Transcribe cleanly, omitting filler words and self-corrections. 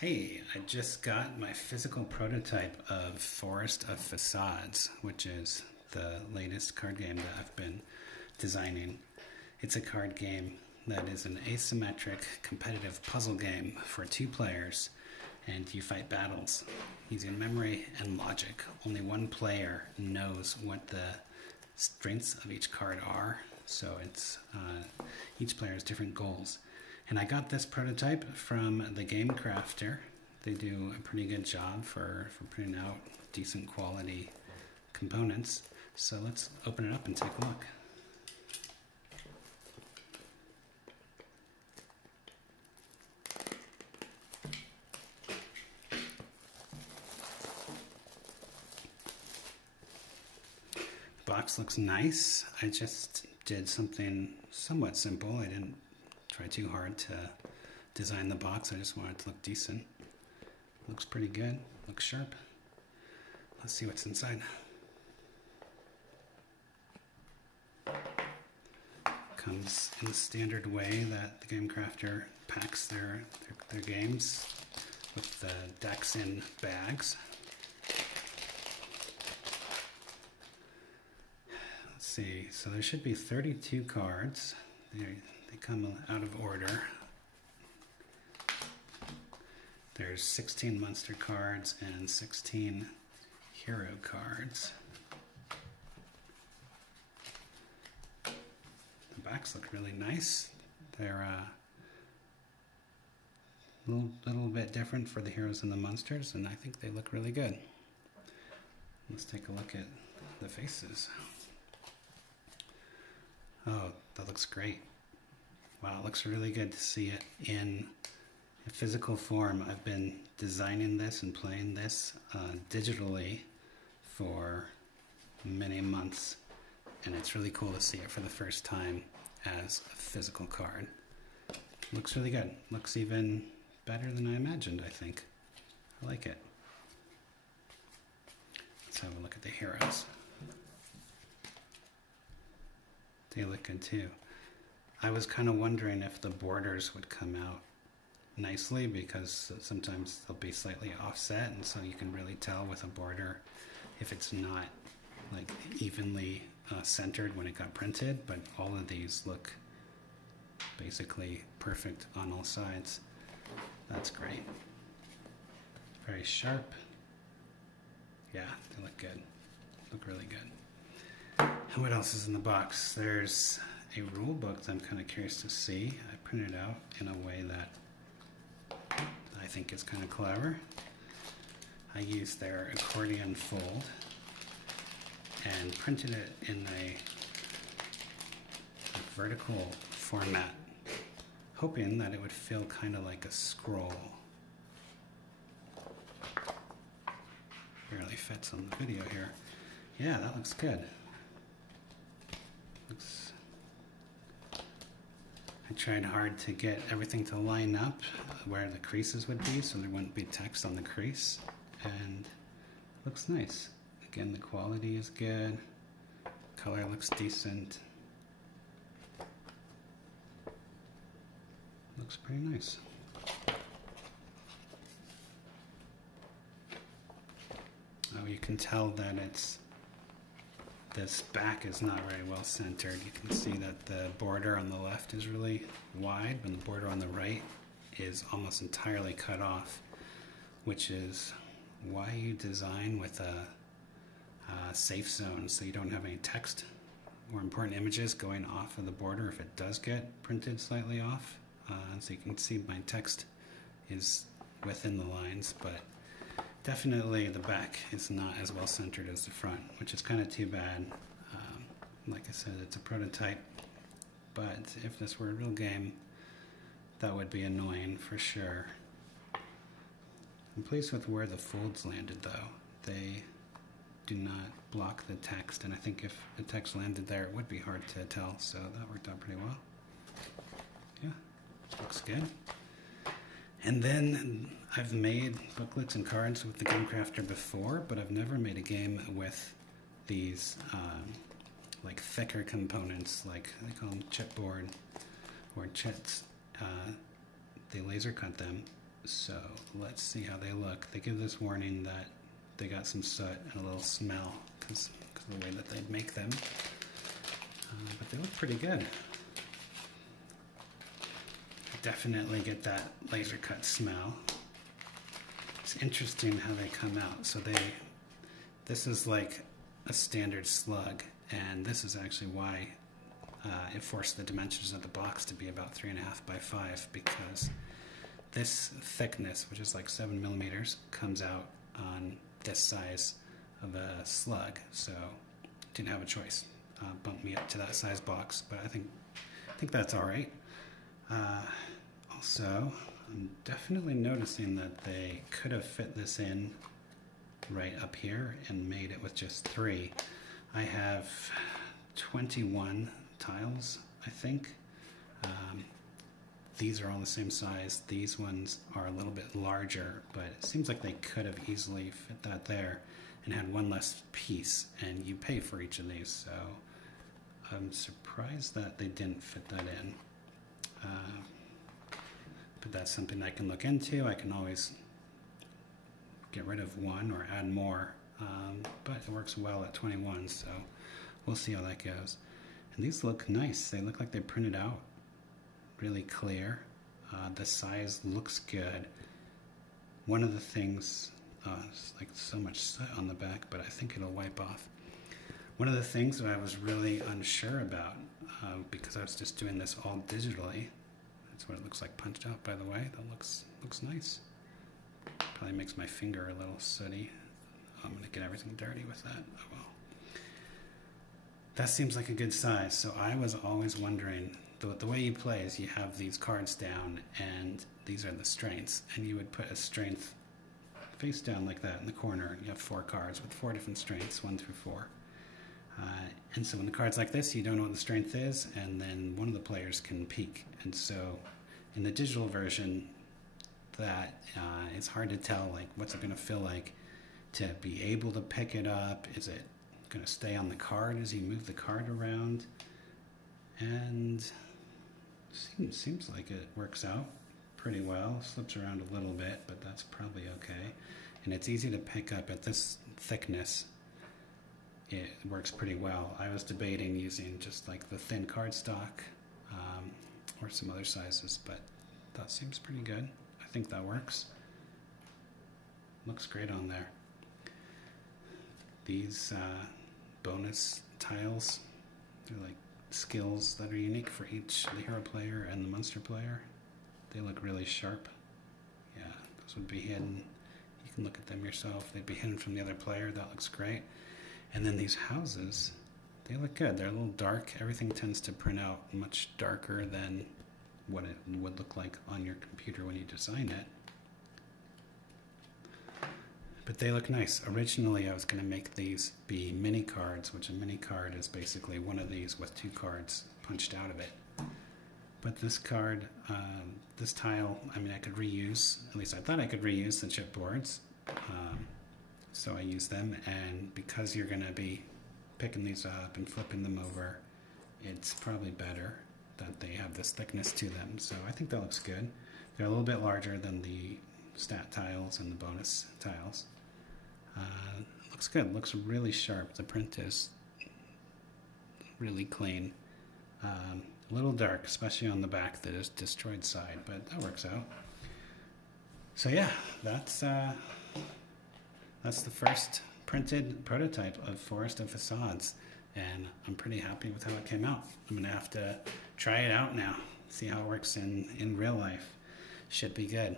Hey, I just got my physical prototype of Forest of Facades, which is the latest card game that I've been designing. It's a card game that is an asymmetric competitive puzzle game for 2 players, and you fight battles using memory and logic. Only one player knows what the strengths of each card are, so it's each player has different goals. And I got this prototype from the Game Crafter. They do a pretty good job for putting out decent quality components. So let's open it up and take a look. The box looks nice. I just did something somewhat simple. I didn't try too hard to design the box. I just wanted it to look decent. Looks pretty good. Looks sharp. Let's see what's inside. Comes in the standard way that the Game Crafter packs their games, with the decks in bags. Let's see. So there should be 32 cards. They come out of order. There's 16 monster cards and 16 hero cards. The backs look really nice. They're a little bit different for the heroes and the monsters, and I think they look really good. Let's take a look at the faces. Oh, that looks great. Wow, it looks really good to see it in a physical form. I've been designing this and playing this digitally for many months, and it's really cool to see it for the first time as a physical card. Looks really good. Looks even better than I imagined, I think. I like it. Let's have a look at the heroes. They look good too. I was kind of wondering if the borders would come out nicely, because sometimes they'll be slightly offset, and so you can really tell with a border if it's not like evenly centered when it got printed, but all of these look basically perfect on all sides. That's great. Very sharp. Yeah, they look good. Look really good. And what else is in the box? There's a rule book that I'm kind of curious to see. I printed it out in a way that I think is kind of clever. I used their accordion fold and printed it in a vertical format, hoping that it would feel kind of like a scroll. Barely fits on the video here. Yeah, that looks good. I tried hard to get everything to line up where the creases would be, so there wouldn't be text on the crease, and it looks nice. Again, the quality is good. Color looks decent. Looks pretty nice. Oh, you can tell that this back is not very well centered. You can see that the border on the left is really wide, and the border on the right is almost entirely cut off, which is why you design with a safe zone, so you don't have any text or important images going off of the border if it does get printed slightly off. So you can see my text is within the lines, but definitely the back is not as well centered as the front, which is kind of too bad. Like I said, it's a prototype, but if this were a real game, that would be annoying for sure. I'm pleased with where the folds landed though. They do not block the text, and I think if the text landed there, it would be hard to tell, so that worked out pretty well. Yeah, looks good. And then I've made booklets and cards with the Game Crafter before, but I've never made a game with these like thicker components, like they call them chipboard or chits. They laser cut them So let's see how they look. They give this warning that they got some soot and a little smell because of the way that they make them. But they look pretty good. I definitely get that laser cut smell. It's interesting how they come out. So this is like a standard slug, and this is actually why it forced the dimensions of the box to be about 3.5 by 5, because this thickness, which is like 7 millimeters, comes out on this size of a slug. So didn't have a choice. Bumped me up to that size box, but I think that's all right. Also, I'm definitely noticing that they could have fit this in right up here and made it with just 3. I have 21 tiles, I think. These are all the same size. These ones are a little bit larger, but it seems like they could have easily fit that there and had one less piece, and you pay for each of these, so I'm surprised that they didn't fit that in. But that's something I can look into. I can always get rid of one or add more, but it works well at 21, so we'll see how that goes. And these look nice. They look like they printed out really clear. The size looks good. One of the things, it's like so much soot on the back, but I think it'll wipe off. One of the things that I was really unsure about, because I was just doing this all digitally, that's what it looks like punched out, by the way. That looks nice. Probably makes my finger a little sooty. I'm gonna get everything dirty with that. Oh well. That seems like a good size. So I was always wondering, the way you play is you have these cards down, and these are the strengths, and you would put a strength face down like that in the corner. You have 4 cards with 4 different strengths, 1 through 4. And so when the card's like this, you don't know what the strength is, and then one of the players can peek. And so in the digital version, that it's hard to tell, like, what's it going to feel like to be able to pick it up. Is it going to stay on the card as you move the card around? And seems like it works out pretty well. Slips around a little bit, but that's probably okay. And it's easy to pick up at this thickness. It works pretty well. I was debating using just like the thin cardstock or some other sizes, but that seems pretty good. I think that works. Looks great on there. These bonus tiles, they're like skills that are unique for each, the hero player and the monster player. They look really sharp. Yeah, those would be hidden. You can look at them yourself. They'd be hidden from the other player. That looks great. And then these houses, they look good. They're a little dark. Everything tends to print out much darker than what it would look like on your computer when you design it. But they look nice. Originally, I was going to make these be mini cards, which a mini card is basically one of these with 2 cards punched out of it. But this card, this tile, I mean, I could reuse, at least I thought I could reuse the chipboards. So I use them, and because you're going to be picking these up and flipping them over, it's probably better that they have this thickness to them. So I think that looks good. They're a little bit larger than the stat tiles and the bonus tiles. Looks good. Looks really sharp. The print is really clean. A little dark, especially on the back, that is destroyed side, but that works out. So yeah, that's the first printed prototype of Forest of Facades, and I'm pretty happy with how it came out. I'm gonna have to try it out now, see how it works in real life. Should be good.